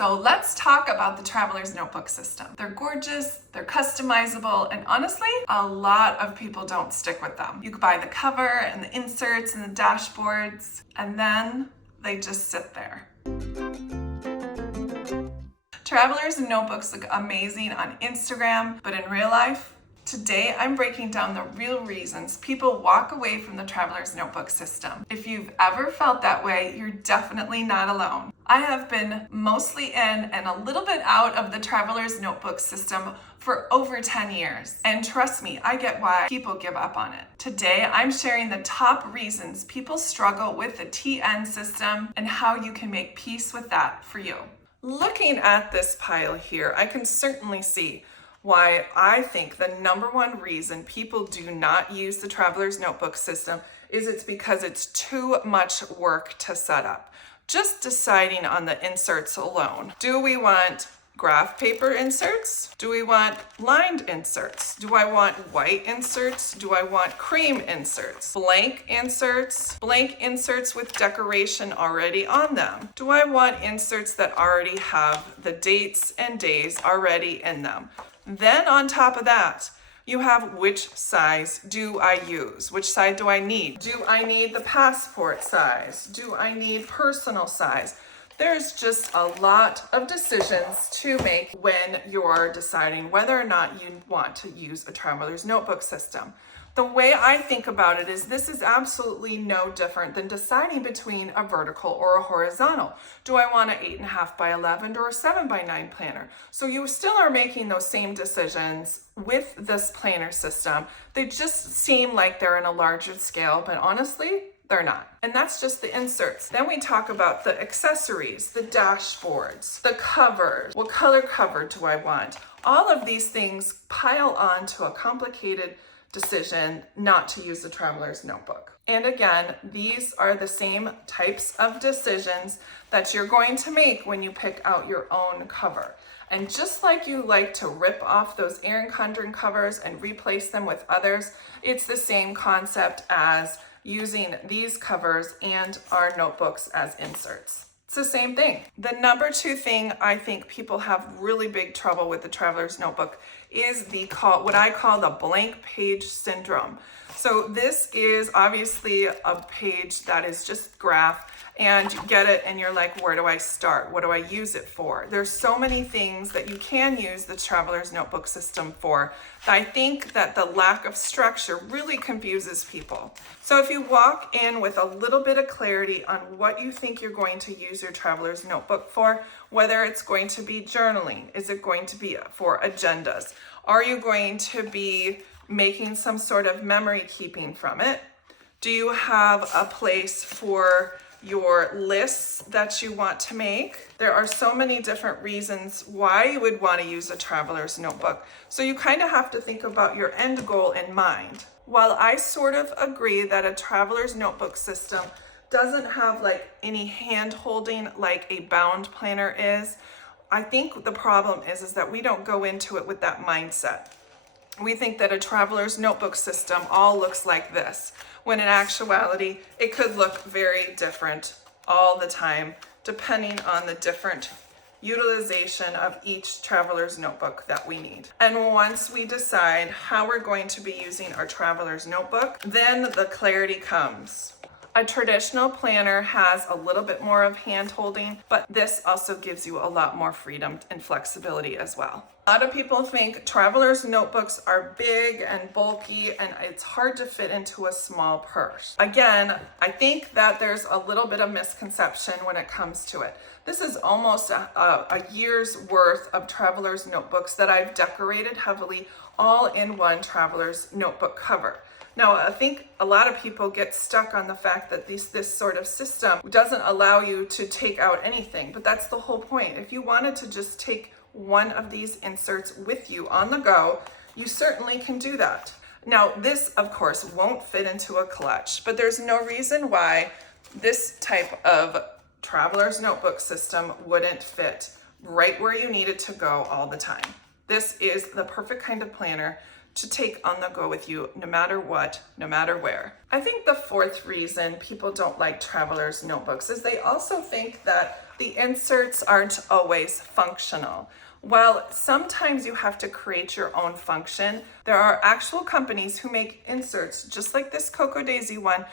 So let's talk about the Traveler's Notebook system. They're gorgeous, they're customizable, and honestly, a lot of people don't stick with them. You can buy the cover and the inserts and the dashboards, and then they just sit there. Traveler's Notebooks look amazing on Instagram, but in real life, today I'm breaking down the real reasons people walk away from the Traveler's Notebook system. If you've ever felt that way, you're definitely not alone. I have been mostly in and a little bit out of the Traveler's Notebook system for over 10 years. And trust me, I get why people give up on it. Today, I'm sharing the top reasons people struggle with the TN system and how you can make peace with that for you. Looking at this pile here, I can certainly see why I think the number one reason people do not use the Traveler's Notebook system is it's because it's too much work to set up. Just deciding on the inserts alone. Do we want graph paper inserts? Do we want lined inserts? Do I want white inserts? Do I want cream inserts? Blank inserts with decoration already on them? Do I want inserts that already have the dates and days already in them? Then on top of that, you have which size do I use? Which side do I need? Do I need the passport size? Do I need personal size? There's just a lot of decisions to make when you're deciding whether or not you want to use a Traveler's Notebook system. The way I think about it is this is absolutely no different than deciding between a vertical or a horizontal. Do I want an 8.5 by 11 or a 7 by 9 planner? So you still are making those same decisions with this planner system. They just seem like they're in a larger scale, but honestly, they're not. And that's just the inserts. Then we talk about the accessories, the dashboards, the covers. What color cover do I want? All of these things pile on to a complicated decision not to use the Traveler's Notebook. And again, these are the same types of decisions that you're going to make when you pick out your own cover. And just like you like to rip off those Erin Condren covers and replace them with others, it's the same concept as using these covers and our notebooks as inserts. It's the same thing. The number two thing I think people have really big trouble with the Traveler's Notebook is what I call the blank page syndrome. So this is obviously a page that is just graph, and you get it and you're like, where do I start? What do I use it for? There's so many things that you can use the Traveler's Notebook system for that I think that the lack of structure really confuses people. So if you walk in with a little bit of clarity on what you think you're going to use your Traveler's Notebook for, whether it's going to be journaling, is it going to be for agendas? Are you going to be making some sort of memory keeping from it? Do you have a place for your lists that you want to make? There are so many different reasons why you would want to use a Traveler's Notebook. So you kind of have to think about your end goal in mind. While I sort of agree that a Traveler's Notebook system doesn't have like any hand holding like a bound planner is, I think the problem is that we don't go into it with that mindset. We think that a Traveler's Notebook system all looks like this, when in actuality, it could look very different all the time, depending on the different utilization of each Traveler's Notebook that we need. And once we decide how we're going to be using our Traveler's Notebook, then the clarity comes. A traditional planner has a little bit more of hand holding, but this also gives you a lot more freedom and flexibility as well. A lot of people think Traveler's Notebooks are big and bulky and it's hard to fit into a small purse. Again, I think that there's a little bit of misconception when it comes to it. This is almost a year's worth of Traveler's Notebooks that I've decorated heavily, all in one Traveler's Notebook cover. Now, I think a lot of people get stuck on the fact that this sort of system doesn't allow you to take out anything, but that's the whole point. If you wanted to just take one of these inserts with you on the go, you certainly can do that. Now, this, of course, won't fit into a clutch, but there's no reason why this type of Traveler's Notebook system wouldn't fit right where you need it to go all the time. This is the perfect kind of planner to take on the go with you no matter what, no matter where. I think the fourth reason people don't like Traveler's Notebooks is they also think that The inserts aren't always functional. While sometimes you have to create your own function, there are actual companies who make inserts just like this Cocoa Daisy one,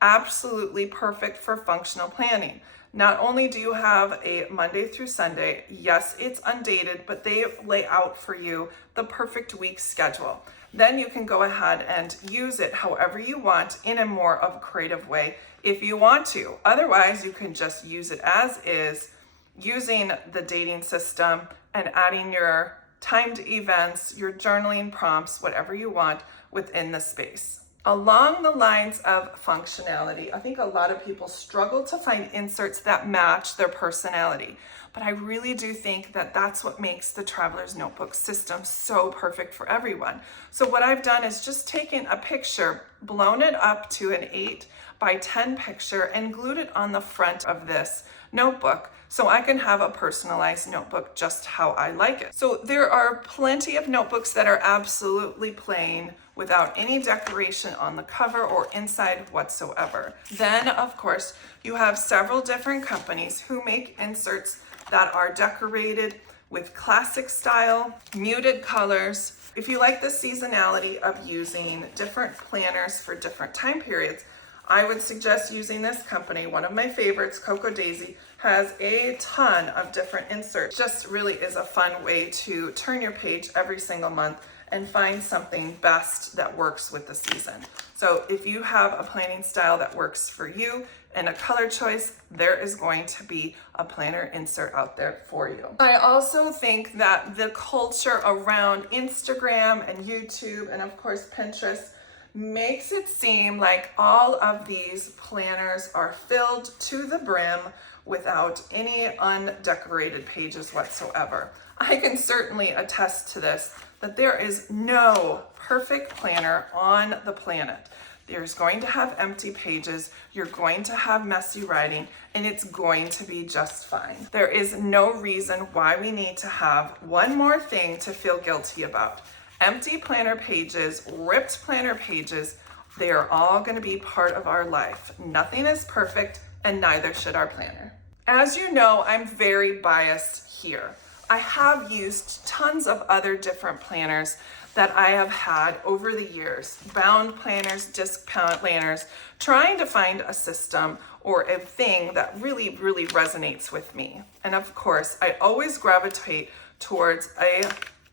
absolutely perfect for functional planning. Not only do you have a Monday through Sunday, yes, it's undated, but they lay out for you the perfect week schedule. Then you can go ahead and use it however you want in a more of a creative way if you want to. Otherwise, you can just use it as is, using the dating system and adding your timed events, your journaling prompts, whatever you want within the space. Along the lines of functionality, I think a lot of people struggle to find inserts that match their personality. But I really do think that that's what makes the Traveler's Notebook system so perfect for everyone. So what I've done is just taken a picture, blown it up to an 8 by 10 picture and glued it on the front of this notebook so I can have a personalized notebook just how I like it. So there are plenty of notebooks that are absolutely plain without any decoration on the cover or inside whatsoever. Then, of course, you have several different companies who make inserts that are decorated with classic style, muted colors. If you like the seasonality of using different planners for different time periods, I would suggest using this company. One of my favorites, Cocoa Daisy, has a ton of different inserts. Just really is a fun way to turn your page every single month and find something best that works with the season. So if you have a planning style that works for you and a color choice, there is going to be a planner insert out there for you. I also think that the culture around Instagram and YouTube and of course Pinterest makes it seem like all of these planners are filled to the brim without any undecorated pages whatsoever. I can certainly attest to this, that there is no perfect planner on the planet. There's going to have empty pages, you're going to have messy writing, and it's going to be just fine. There is no reason why we need to have one more thing to feel guilty about. Empty planner pages, ripped planner pages, they are all going to be part of our life. Nothing is perfect, and neither should our planner. As you know, I'm very biased here. I have used tons of other different planners that I have had over the years, bound planners, disc planners, trying to find a system or a thing that really, really resonates with me. And of course, I always gravitate towards a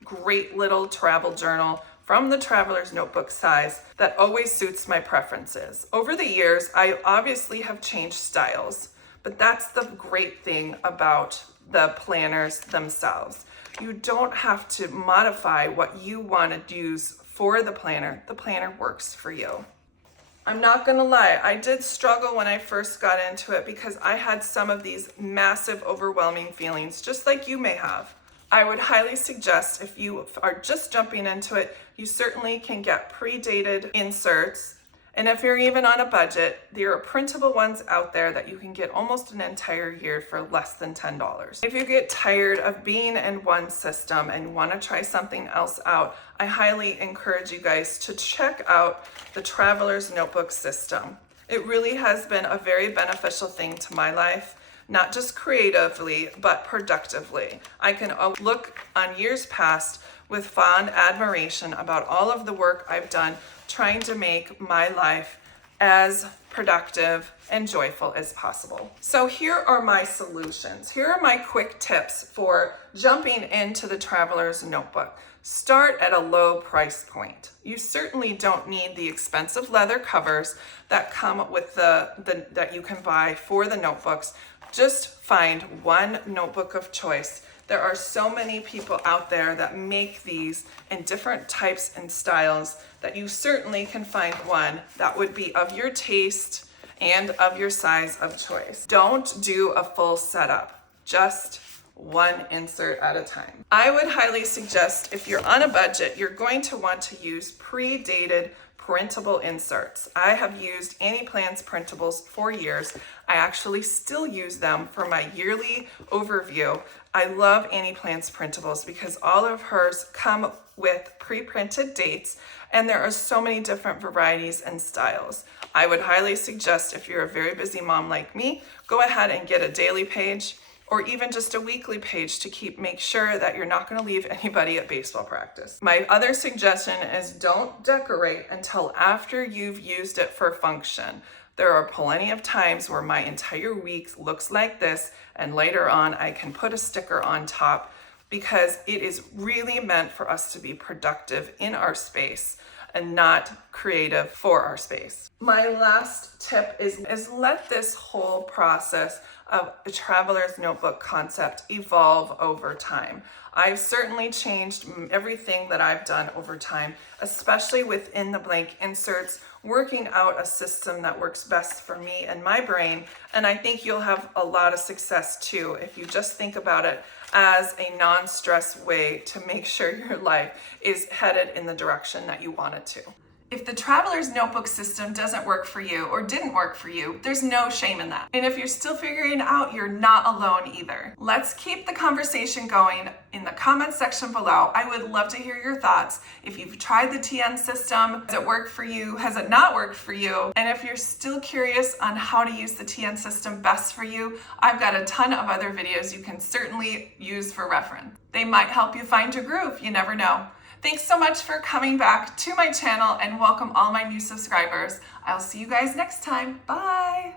great little travel journal from the Traveler's Notebook size that always suits my preferences. Over the years, I obviously have changed styles, but that's the great thing about the planners themselves. You don't have to modify what you want to use for the planner. The planner works for you. I'm not gonna lie, I did struggle when I first got into it because I had some of these massive overwhelming feelings, just like you may have. I would highly suggest if you are just jumping into it, you certainly can get pre-dated inserts. And if you're even on a budget, there are printable ones out there that you can get almost an entire year for less than $10. If you get tired of being in one system and want to try something else out, I highly encourage you guys to check out the Traveler's Notebook system. It really has been a very beneficial thing to my life. Not just creatively, but productively. I can look on years past with fond admiration about all of the work I've done trying to make my life as productive and joyful as possible. So here are my solutions. Here are my quick tips for jumping into the Traveler's Notebook. Start at a low price point. You certainly don't need the expensive leather covers that come with that you can buy for the notebooks. Just find one notebook of choice. There are so many people out there that make these in different types and styles that you certainly can find one that would be of your taste and of your size of choice. Don't do a full setup, just one insert at a time. I would highly suggest if you're on a budget, you're going to want to use pre-dated printable inserts. I have used Annie Plans printables for years. I actually still use them for my yearly overview. I love Annie Plans printables because all of hers come with pre-printed dates and there are so many different varieties and styles. I would highly suggest if you're a very busy mom like me, go ahead and get a daily page or even just a weekly page to make sure that you're not going to leave anybody at baseball practice. My other suggestion is don't decorate until after you've used it for function. There are plenty of times where my entire week looks like this, and later on I can put a sticker on top, because it is really meant for us to be productive in our space and not creative for our space. My last tip is let this whole process of a traveler's notebook concept evolve over time. I've certainly changed everything that I've done over time, especially within the blank inserts, working out a system that works best for me and my brain. And I think you'll have a lot of success too if you just think about it as a non-stress way to make sure your life is headed in the direction that you want it to. If the traveler's notebook system doesn't work for you or didn't work for you, there's no shame in that. And if you're still figuring it out, you're not alone either. Let's keep the conversation going in the comments section below. I would love to hear your thoughts. If you've tried the TN system, has it worked for you? Has it not worked for you? And if you're still curious on how to use the TN system best for you, I've got a ton of other videos you can certainly use for reference. They might help you find your groove, you never know. Thanks so much for coming back to my channel, and welcome all my new subscribers. I'll see you guys next time. Bye.